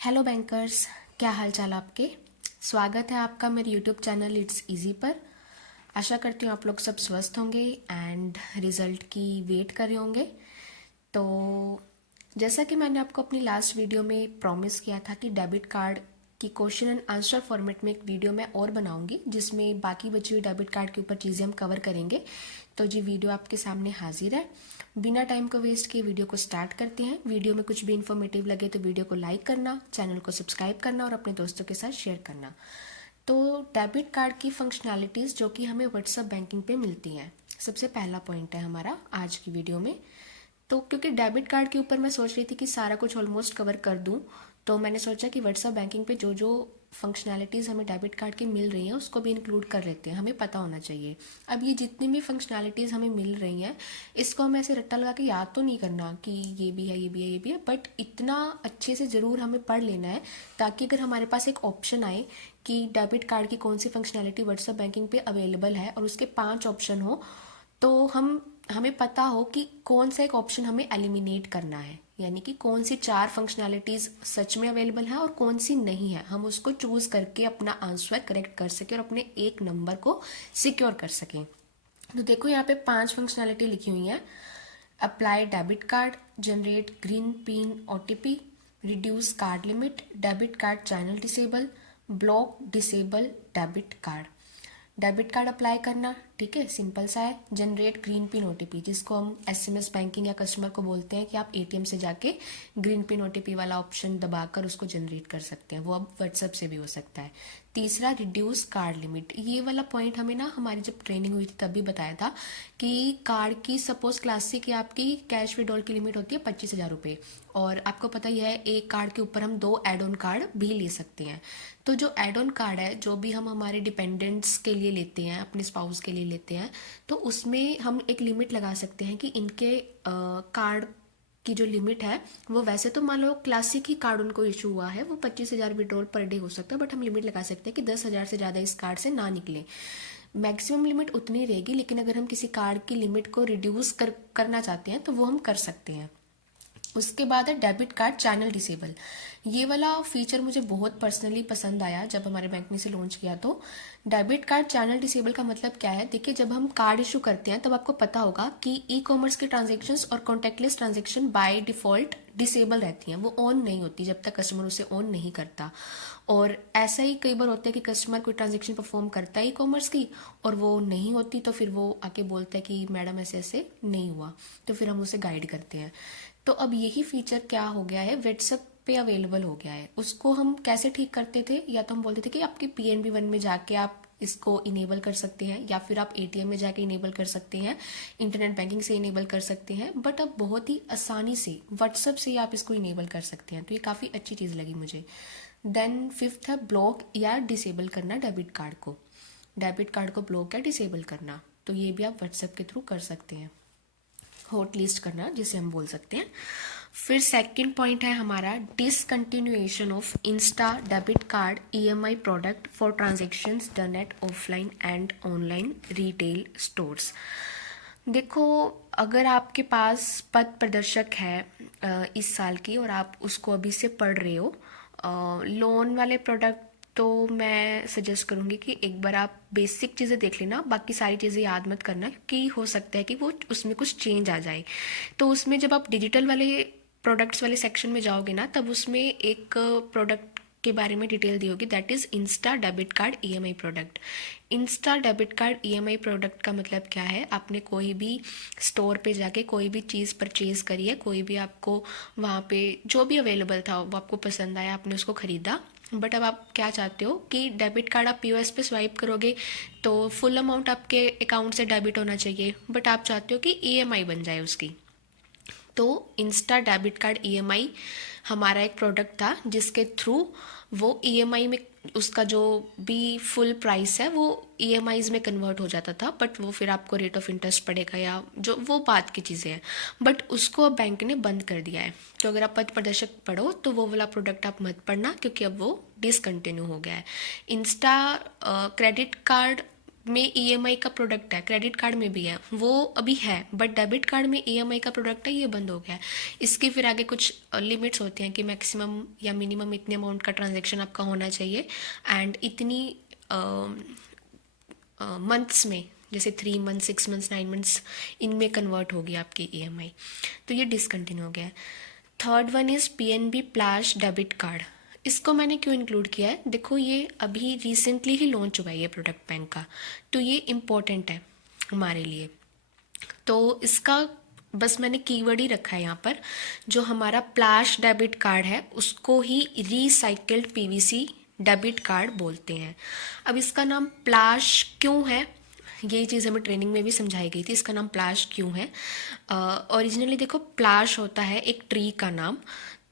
Hello bankers, क्या हाल चाल आपके। स्वागत है आपका मेरे यूट्यूब चैनल इट्स इजी पर। आशा करती हूँ आप लोग सब स्वस्थ होंगे एंड रिज़ल्ट की वेट कर रहे होंगे। तो जैसा कि मैंने आपको अपनी लास्ट वीडियो में प्रॉमिस किया था कि डेबिट कार्ड की क्वेश्चन एंड आंसर फॉर्मेट में एक वीडियो मैं और बनाऊंगी जिसमें बाकी बची हुई डेबिट कार्ड के ऊपर चीज़ें हम कवर करेंगे। तो जी वीडियो आपके सामने हाजिर है। बिना टाइम को वेस्ट किए वीडियो को स्टार्ट करते हैं। वीडियो में कुछ भी इन्फॉर्मेटिव लगे तो वीडियो को लाइक करना, चैनल को सब्सक्राइब करना और अपने दोस्तों के साथ शेयर करना। तो डेबिट कार्ड की फंक्शनैलिटीज़ जो कि हमें व्हाट्सएप बैंकिंग पे मिलती हैं, सबसे पहला पॉइंट है हमारा आज की वीडियो में। तो क्योंकि डेबिट कार्ड के ऊपर मैं सोच रही थी कि सारा कुछ ऑलमोस्ट कवर कर दूं, तो मैंने सोचा कि व्हाट्सएप बैंकिंग पे जो जो फंक्शनैलिटीज़ हमें डेबिट कार्ड की मिल रही हैं उसको भी इंक्लूड कर लेते हैं, हमें पता होना चाहिए। अब ये जितनी भी फंक्शनैलिटीज़ हमें मिल रही हैं इसको हम ऐसे रट्टा लगा के याद तो नहीं करना कि ये भी है ये भी है ये भी है, बट इतना अच्छे से ज़रूर हमें पढ़ लेना है ताकि अगर हमारे पास एक ऑप्शन आए कि डेबिट कार्ड की कौन सी फंक्शनैलिटी व्हाट्सएप बैंकिंग पे अवेलेबल है और उसके 5 ऑप्शन हो, तो हमें पता हो कि कौन सा एक ऑप्शन हमें एलिमिनेट करना है, यानी कि कौन सी 4 फंक्शनैलिटीज़ सच में अवेलेबल है और कौन सी नहीं है। हम उसको चूज़ करके अपना आंसर करेक्ट कर सकें और अपने एक नंबर को सिक्योर कर सकें। तो देखो यहाँ पे 5 फंक्शनैलिटी लिखी हुई हैं। Apply debit card, generate green pin OTP, reduce card limit, debit card channel disable, block disable debit card. Debit card apply करना, ठीक है, सिंपल सा है। जनरेट ग्रीन पिन ओटीपी, जिसको हम एसएमएस बैंकिंग या कस्टमर को बोलते हैं कि आप एटीएम से जाके ग्रीन पिन ओटीपी वाला ऑप्शन दबाकर उसको जनरेट कर सकते हैं, वो अब व्हाट्सएप से भी हो सकता है। तीसरा, रिड्यूस कार्ड लिमिट। ये वाला पॉइंट हमें ना हमारी जब ट्रेनिंग हुई थी तब भी बताया था कि कार्ड की सपोज क्लासिक की आपकी कैश विड्रॉल की लिमिट होती है 25,000 रुपये, और आपको पता ही है एक कार्ड के ऊपर हम 2 एड ऑन कार्ड भी ले सकते हैं। तो जो एड ऑन कार्ड है, जो भी हम हमारे डिपेंडेंट्स के लिए लेते हैं, अपने स्पाउस के लिए लेते हैं, तो उसमें हम एक लिमिट लगा सकते हैं कि इनके कार्ड की जो लिमिट है वो, वैसे तो मान लो क्लासिक ही कार्ड उनको इशू हुआ है, वो 25,000 विड्रॉल पर डे हो सकता है, बट हम लिमिट लगा सकते हैं कि 10,000 से ज़्यादा इस कार्ड से ना निकले। मैक्सिमम लिमिट उतनी रहेगी, लेकिन अगर हम किसी कार्ड की लिमिट को रिड्यूस करना चाहते हैं तो वो हम कर सकते हैं। उसके बाद है डेबिट कार्ड चैनल डिसेबल। ये वाला फीचर मुझे बहुत पर्सनली पसंद आया जब हमारे बैंक ने इसे लॉन्च किया। तो डेबिट कार्ड चैनल डिसेबल का मतलब क्या है, देखिए जब हम कार्ड इशू करते हैं तब आपको पता होगा कि ई कॉमर्स की ट्रांजेक्शन्स और contactless transaction by default disable रहती हैं, वो ऑन नहीं होती जब तक कस्टमर उसे ऑन नहीं करता। और ऐसा ही कई बार होता है कि कस्टमर कोई ट्रांजेक्शन परफॉर्म करता है ई कॉमर्स की और वो नहीं होती, तो फिर वो आके बोलता है कि मैडम ऐसे ऐसे नहीं हुआ, तो फिर हम उसे गाइड करते हैं। तो अब यही फीचर क्या हो गया है, व्हाट्सएप पे अवेलेबल हो गया है। उसको हम कैसे ठीक करते थे, या तो हम बोलते थे कि आपके पीएनबी वन में जाके आप इसको इनेबल कर सकते हैं, या फिर आप एटीएम में जाके इनेबल कर सकते हैं, इंटरनेट बैंकिंग से इनेबल कर सकते हैं, बट अब बहुत ही आसानी से व्हाट्सएप से ही आप इसको इनेबल कर सकते हैं। तो ये काफ़ी अच्छी चीज़ लगी मुझे। देन फिफ्थ है ब्लॉक या डिसेबल करना डेबिट कार्ड को। डेबिट कार्ड को ब्लॉक या डिसेबल करना, तो ये भी आप व्हाट्सएप के थ्रू कर सकते हैं, हॉट लिस्ट करना जिसे हम बोल सकते हैं। फिर सेकंड पॉइंट है हमारा discontinuation of Insta debit card EMI product for transactions done at offline and online retail stores. देखो, अगर आपके पास पथ प्रदर्शक है इस साल की और आप उसको अभी से पढ़ रहे हो, लोन वाले प्रोडक्ट, तो मैं सजेस्ट करूँगी कि एक बार आप बेसिक चीज़ें देख लेना, बाकी सारी चीज़ें याद मत करना क्योंकि हो सकता है कि वो उसमें कुछ चेंज आ जाए। तो उसमें जब आप डिजिटल वाले प्रोडक्ट्स वाले सेक्शन में जाओगे ना, तब उसमें एक प्रोडक्ट के बारे में डिटेल दी होगी, that is Insta debit card EMI product. Insta debit card EMI product का मतलब क्या है, आपने कोई भी स्टोर पे जाके कोई भी चीज़ परचेज़ करी है, कोई भी आपको वहाँ पे जो भी अवेलेबल था वो आपको पसंद आया, आपने उसको ख़रीदा, बट अब आप क्या चाहते हो कि डेबिट कार्ड आप पीओएस पे स्वाइप करोगे तो फुल अमाउंट आपके अकाउंट से डेबिट होना चाहिए, बट आप चाहते हो कि ईएमआई बन जाए उसकी। तो इंस्टा डेबिट कार्ड ईएमआई हमारा एक प्रोडक्ट था जिसके थ्रू वो ईएमआई में उसका जो भी फुल प्राइस है वो ईएमआईज में कन्वर्ट हो जाता था, बट वो फिर आपको रेट ऑफ इंटरेस्ट पड़ेगा या जो वो बात की चीज़ें हैं, बट उसको अब बैंक ने बंद कर दिया है। तो अगर आप पथ प्रदर्शक पढ़ो तो वो वाला प्रोडक्ट आप मत पढ़ना क्योंकि अब वो डिसकंटिन्यू हो गया है। इंस्टा क्रेडिट कार्ड में ईएमआई का प्रोडक्ट है, क्रेडिट कार्ड में भी है, वो अभी है, बट डेबिट कार्ड में ईएमआई का प्रोडक्ट है, ये बंद हो गया है। इसके फिर आगे कुछ लिमिट्स होती हैं कि मैक्सिमम या मिनिमम इतने अमाउंट का ट्रांजैक्शन आपका होना चाहिए एंड इतनी मंथ्स में, जैसे 3 मंथ्स, 6 मंथ्स, 9 मंथ्स, इनमें कन्वर्ट होगी आपकी ईएमआई। तो ये डिसकंटिन्यू हो गया है। Third one is PNB flash debit card. इसको मैंने क्यों इंक्लूड किया है, देखो ये अभी रिसेंटली ही लॉन्च हुआ है ये प्रोडक्ट बैंक का, तो ये इम्पोर्टेंट है हमारे लिए। तो इसका बस मैंने कीवर्ड ही रखा है यहाँ पर। जो हमारा फ्लैश डेबिट कार्ड है उसको ही रिसाइकिल्ड पीवीसी डेबिट कार्ड बोलते हैं। अब इसका नाम फ्लैश क्यों है, ये चीज़ हमें ट्रेनिंग में भी समझाई गई थी, इसका नाम फ्लैश क्यों है। ओरिजिनली देखो फ्लैश होता है एक ट्री का नाम।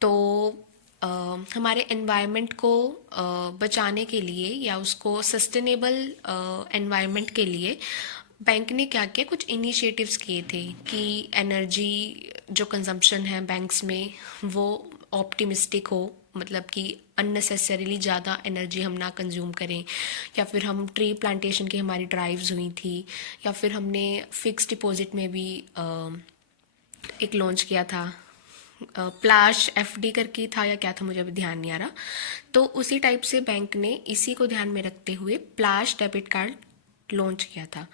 तो हमारे एनवायरनमेंट को बचाने के लिए या उसको सस्टेनेबल एनवायरनमेंट के लिए बैंक ने क्या किया, कुछ इनिशिएटिव्स किए थे कि एनर्जी जो कंजम्पशन है बैंक्स में वो ऑप्टिमिस्टिक हो, मतलब कि अननेसेसरीली ज़्यादा एनर्जी हम ना कंज्यूम करें। या फिर हम ट्री प्लांटेशन की हमारी ड्राइव्स हुई थी, या फिर हमने फिक्स डिपॉजिट में भी एक लॉन्च किया था, फ्लैश एफडी करके था या क्या था, मुझे अभी ध्यान नहीं आ रहा। तो उसी टाइप से बैंक ने इसी को ध्यान में रखते हुए फ्लैश डेबिट कार्ड लॉन्च किया था।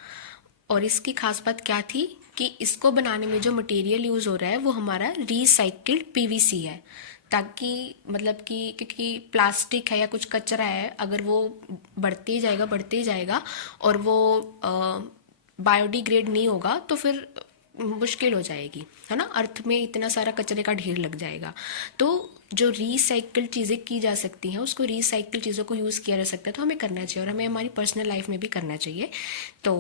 और इसकी खास बात क्या थी कि इसको बनाने में जो मटेरियल यूज़ हो रहा है वो हमारा रिसाइकिल्ड पीवीसी है, ताकि मतलब कि क्योंकि प्लास्टिक है या कुछ कचरा है, अगर वो बढ़ते ही जाएगा और वो बायोडिग्रेड नहीं होगा तो फिर मुश्किल हो जाएगी, है ना, अर्थ में इतना सारा कचरे का ढेर लग जाएगा। तो जो रिसाइकिल चीज़ें की जा सकती हैं उसको, रिसाइकिल चीज़ों को यूज़ किया जा सकता है, तो हमें करना चाहिए और हमें हमारी पर्सनल लाइफ में भी करना चाहिए। तो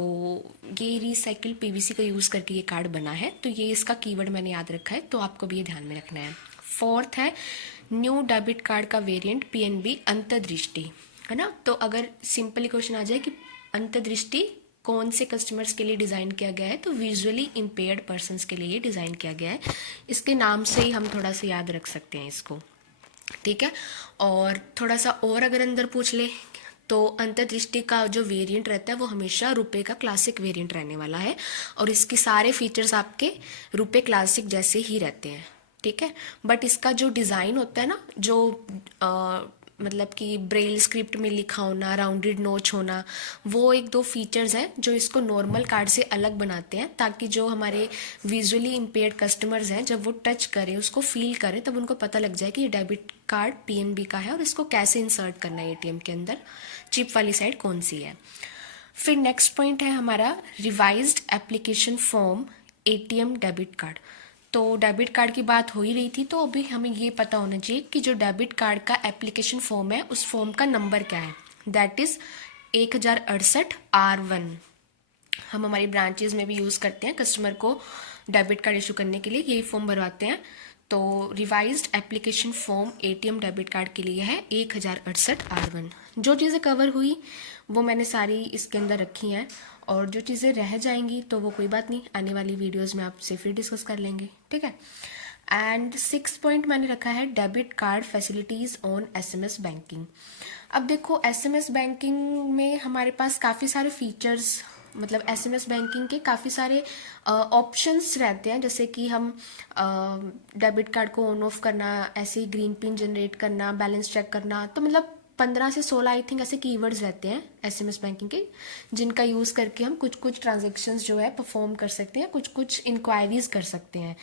ये रिसाइकिल पीवीसी का यूज़ करके ये कार्ड बना है, तो ये इसका कीवर्ड मैंने याद रखा है, तो आपको भी ये ध्यान में रखना है। फोर्थ है न्यू डेबिट कार्ड का वेरिएंट पीएनबी अंतर्दृष्टि, है ना। तो अगर सिंपली क्वेश्चन आ जाए कि अंतर्दृष्टि कौन से कस्टमर्स के लिए डिज़ाइन किया गया है, तो विजुअली इम्पेयर्ड पर्सनस के लिए ये डिज़ाइन किया गया है। इसके नाम से ही हम थोड़ा सा याद रख सकते हैं इसको, ठीक है। और थोड़ा सा और अगर अंदर पूछ ले तो अंतर्दृष्टि का जो वेरिएंट रहता है वो हमेशा रुपए का क्लासिक वेरिएंट रहने वाला है, और इसके सारे फीचर्स आपके रुपए क्लासिक जैसे ही रहते हैं, ठीक है। बट इसका जो डिज़ाइन होता है ना, जो मतलब कि ब्रेल स्क्रिप्ट में लिखा होना, राउंडेड नोच होना, वो एक दो फीचर्स हैं जो इसको नॉर्मल कार्ड से अलग बनाते हैं, ताकि जो हमारे विजुअली इम्पेयर्ड कस्टमर्स हैं जब वो टच करें, उसको फील करें, तब उनको पता लग जाए कि ये डेबिट कार्ड पीएनबी का है और इसको कैसे इंसर्ट करना है एटीएम के अंदर, चिप वाली साइड कौन सी है। फिर नेक्स्ट पॉइंट है हमारा revised application form ATM debit card. तो डेबिट कार्ड की बात हो ही रही थी, तो अभी हमें ये पता होना चाहिए कि जो डेबिट कार्ड का एप्लीकेशन फॉर्म है उस फॉर्म का नंबर क्या है। That is 1068R1। हम हमारी ब्रांचेज में भी यूज़ करते हैं, कस्टमर को डेबिट कार्ड इशू करने के लिए यही फॉर्म भरवाते हैं। तो revised application form ATM debit card के लिए है 1068R1। जो चीज़ें कवर हुई वो मैंने सारी इसके अंदर रखी हैं, और जो चीज़ें रह जाएंगी तो वो कोई बात नहीं, आने वाली वीडियोस में आपसे फिर डिस्कस कर लेंगे, ठीक है। एंड 6 पॉइंट मैंने रखा है debit card facilities on SMS banking. अब देखो एसएमएस बैंकिंग में हमारे पास काफ़ी सारे फीचर्स, मतलब एसएमएस बैंकिंग के काफ़ी सारे ऑप्शंस रहते हैं, जैसे कि हम डेबिट कार्ड को ऑन ऑफ करना, ऐसे ही ग्रीन पिन जनरेट करना, बैलेंस चेक करना, तो मतलब 15 से 16 आई थिंक ऐसे कीवर्ड्स रहते हैं एसएमएस बैंकिंग के, जिनका यूज़ करके हम कुछ कुछ ट्रांजेक्शन्स जो है परफॉर्म कर सकते हैं, कुछ कुछ इंक्वायरीज कर सकते हैं।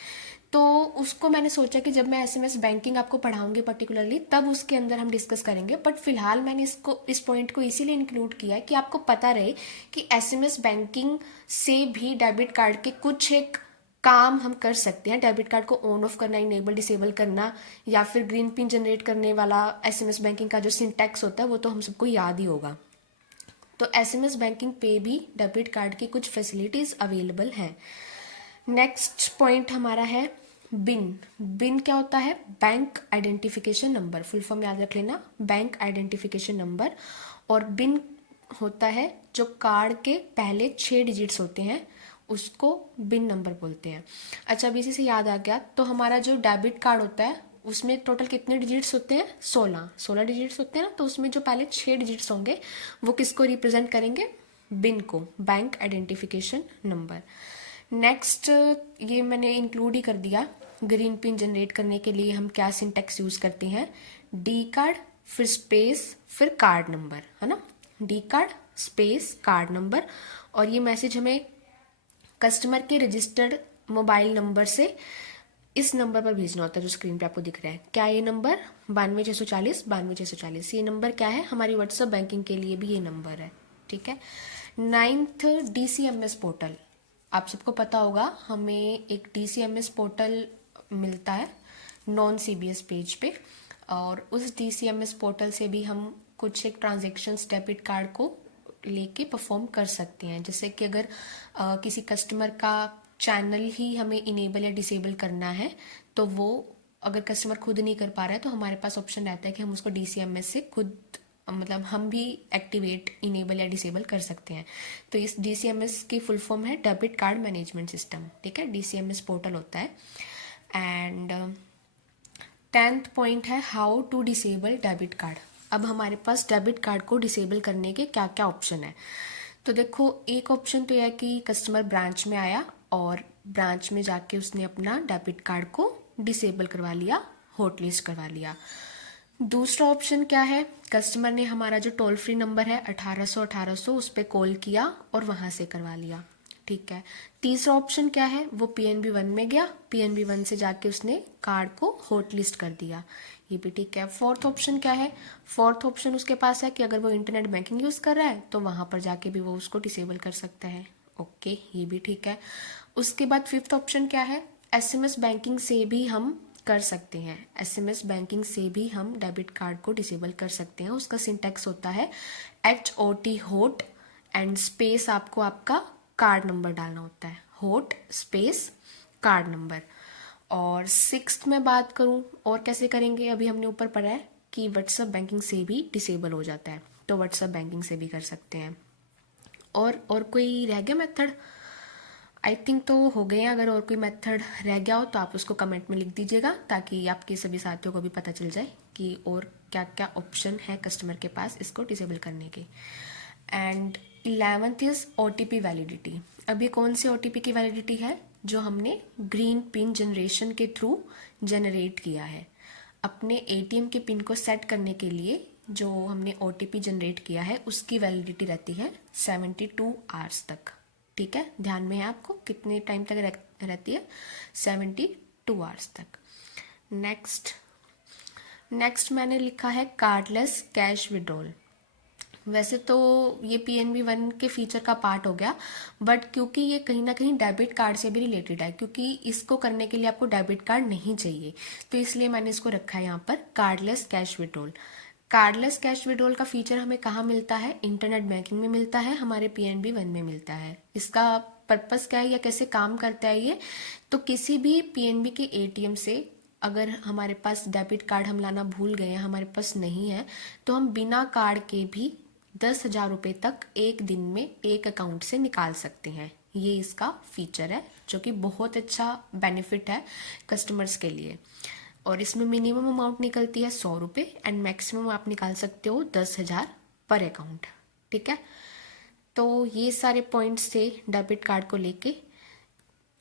तो उसको मैंने सोचा कि जब मैं एसएमएस बैंकिंग आपको पढ़ाऊंगी पर्टिकुलरली, तब उसके अंदर हम डिस्कस करेंगे। बट फिलहाल मैंने इस पॉइंट को इसीलिए इंक्लूड किया है कि आपको पता रहे कि एसएमएस बैंकिंग से भी डेबिट कार्ड के कुछ एक काम हम कर सकते हैं। डेबिट कार्ड को ऑन ऑफ करना, इनेबल डिसेबल करना, या फिर ग्रीन पिन जनरेट करने वाला एसएमएस बैंकिंग का जो सिंटैक्स होता है वो तो हम सबको याद ही होगा। तो एसएमएस बैंकिंग पे भी डेबिट कार्ड की कुछ फैसिलिटीज़ अवेलेबल हैं। नेक्स्ट पॉइंट हमारा है बिन। बिन क्या होता है? Bank identification number, full form याद रख लेना, बैंक आइडेंटिफिकेशन नंबर। और बिन होता है जो कार्ड के पहले 6 डिजिट्स होते हैं, उसको बिन नंबर बोलते हैं। अच्छा, अब इसी से याद आ गया, तो हमारा जो डेबिट कार्ड होता है उसमें टोटल कितने डिजिट्स होते हैं? 16 डिजिट्स होते हैं ना। तो उसमें जो पहले 6 डिजिट्स होंगे वो किसको रिप्रेजेंट करेंगे? बिन को, बैंक आइडेंटिफिकेशन नंबर। नेक्स्ट ये मैंने इंक्लूड ही कर दिया, ग्रीन पिन जनरेट करने के लिए हम क्या सिंटेक्स यूज करते हैं, डी कार्ड फिर स्पेस फिर कार्ड नंबर, है ना, D card space card number. और ये मैसेज हमें कस्टमर के रजिस्टर्ड मोबाइल नंबर से इस नंबर पर भेजना होता है जो स्क्रीन पे आपको दिख रहा है। क्या ये नंबर 92 640 92 640, ये नंबर क्या है, हमारी व्हाट्सएप बैंकिंग के लिए भी ये नंबर है, ठीक है। 9th DCMS पोर्टल, आप सबको पता होगा हमें एक DCMS पोर्टल मिलता है नॉन CBS पेज पे, और उस DCMS पोर्टल से भी हम कुछ एक ट्रांजेक्शन्स डेबिट कार्ड को लेके परफॉर्म कर सकते हैं। जैसे कि अगर किसी कस्टमर का चैनल ही हमें इनेबल या डिसेबल करना है, तो वो अगर कस्टमर खुद नहीं कर पा रहा है तो हमारे पास ऑप्शन रहता है कि हम उसको DCMS से खुद, मतलब हम भी एक्टिवेट, इनेबल या डिसेबल कर सकते हैं। तो इस DCMS की फुल फॉर्म है डेबिट कार्ड मैनेजमेंट सिस्टम, ठीक है, DCMS पोर्टल होता है। एंड 10th पॉइंट है how to disable debit card. अब हमारे पास डेबिट कार्ड को डिसेबल करने के क्या क्या ऑप्शन है। तो देखो, एक ऑप्शन तो यह है कि कस्टमर ब्रांच में आया और ब्रांच में जाके उसने अपना डेबिट कार्ड को डिसेबल करवा लिया, हॉट लिस्ट करवा लिया। दूसरा ऑप्शन क्या है, कस्टमर ने हमारा जो टोल फ्री नंबर है 1800 उस पर कॉल किया और वहां से करवा लिया, ठीक है। तीसरा ऑप्शन क्या है, वो PNB 1 में गया, PNB 1 से जाके उसने कार्ड को हॉट लिस्ट कर दिया, ये भी ठीक है। फोर्थ ऑप्शन क्या है, फोर्थ ऑप्शन उसके पास है कि अगर वो इंटरनेट बैंकिंग यूज कर रहा है तो वहां पर जाके भी वो उसको डिसेबल कर सकता है, ओके, ये भी ठीक है। उसके बाद फिफ्थ ऑप्शन क्या है, SMS बैंकिंग से भी हम कर सकते हैं, SMS बैंकिंग से भी हम डेबिट कार्ड को डिसेबल कर सकते हैं। उसका सिंटेक्स होता है HOT हॉट एंड स्पेस आपको आपका कार्ड नंबर डालना होता है, हॉट स्पेस कार्ड नंबर। और 6th में बात करूं और कैसे करेंगे, अभी हमने ऊपर पढ़ा है कि व्हाट्सएप बैंकिंग से भी डिसेबल हो जाता है, तो व्हाट्सएप बैंकिंग से भी कर सकते हैं। और कोई रह गया मेथड, आई थिंक तो हो गए हैं। अगर और कोई मेथड रह गया हो तो आप उसको कमेंट में लिख दीजिएगा, ताकि आपके सभी साथियों को भी पता चल जाए कि और क्या क्या ऑप्शन है कस्टमर के पास इसको डिसेबल करने के। And 11th is OTP validity. अब ये कौन सी OTP की वैलिडिटी है, जो हमने ग्रीन पिन जनरेशन के थ्रू जनरेट किया है। अपने ATM के पिन को सेट करने के लिए जो हमने OTP जनरेट किया है उसकी वैलिडिटी रहती है 72 आवर्स तक, ठीक है, ध्यान में है आपको कितने टाइम तक रहती है, 72 आवर्स तक। नेक्स्ट मैंने लिखा है कार्डलेस कैश विड्रॉल। वैसे तो ये PNB 1 के फीचर का पार्ट हो गया, बट क्योंकि ये कहीं ना कहीं डेबिट कार्ड से भी रिलेटेड है, क्योंकि इसको करने के लिए आपको डेबिट कार्ड नहीं चाहिए, तो इसलिए मैंने इसको रखा है यहाँ पर cardless cash withdrawal. Cardless cash withdrawal का फीचर हमें कहाँ मिलता है, इंटरनेट बैंकिंग में मिलता है, हमारे PNB 1 में मिलता है। इसका पर्पस क्या है या कैसे काम करता है ये, तो किसी भी PNB के ATM से अगर हमारे पास डेबिट कार्ड हम लाना भूल गए हैं, हमारे पास नहीं है, तो हम बिना कार्ड के भी 10,000 रुपये तक एक दिन में एक अकाउंट से निकाल सकते हैं। ये इसका फीचर है जो कि बहुत अच्छा बेनिफिट है कस्टमर्स के लिए। और इसमें मिनिमम अमाउंट निकलती है 100 रुपये एंड मैक्सिमम आप निकाल सकते हो 10,000 पर अकाउंट, ठीक है। तो ये सारे पॉइंट्स थे डेबिट कार्ड को लेके।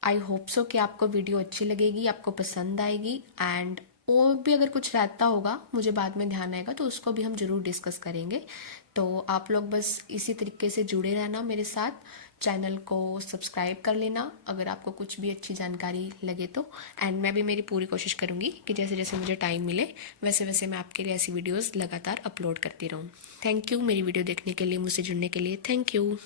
आई होप सो कि आपको वीडियो अच्छी लगेगी, आपको पसंद आएगी, एंड और भी अगर कुछ रहता होगा मुझे बाद में ध्यान आएगा तो उसको भी हम जरूर डिस्कस करेंगे। तो आप लोग बस इसी तरीके से जुड़े रहना मेरे साथ, चैनल को सब्सक्राइब कर लेना अगर आपको कुछ भी अच्छी जानकारी लगे तो। एंड मैं भी मेरी पूरी कोशिश करूँगी कि जैसे जैसे मुझे टाइम मिले वैसे वैसे मैं आपके लिए ऐसी वीडियोज़ लगातार अपलोड करती रहूँ। थैंक यू मेरी वीडियो देखने के लिए, मुझसे जुड़ने के लिए, थैंक यू।